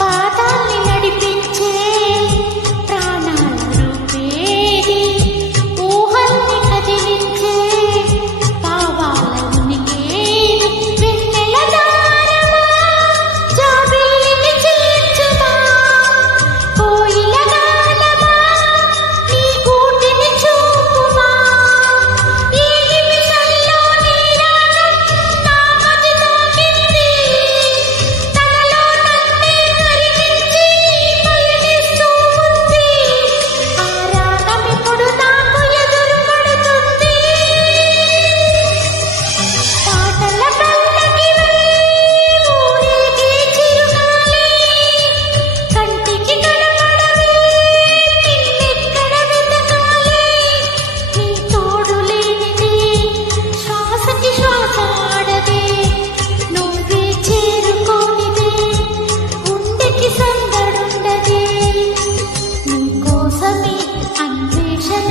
పాదాల్ని నడిపించే ప్రాణాల రూపేది, ఊహల్ని కదిలించే పావాల ఉనికేది, వెన్నెల దారమా జాబిల్లిని చేర్చుమా, కోయిల గానమా నీ గూటిని చూపుమా, ఈ నిమిషంలో నీ రాగం నా మది తాకింది, తనలో నన్నే కరిగించి పయనిస్తూ ఉంది, ఆ రాగం ఇప్పుడు నాకు ఎదురు పడుతుంది. పాటల పల్లకి ఊరేగే చిరుగాలి, కంటికి కనపడవే నిన్నెక్కడ వెతకాలి, నీ తోడు లేనిదే శ్వాసకి శ్వాస ఆడదే, నువ్వే చేరుకోనిదే గుండెకి సందడుండదే, నీ కోసమే అన్వేషణ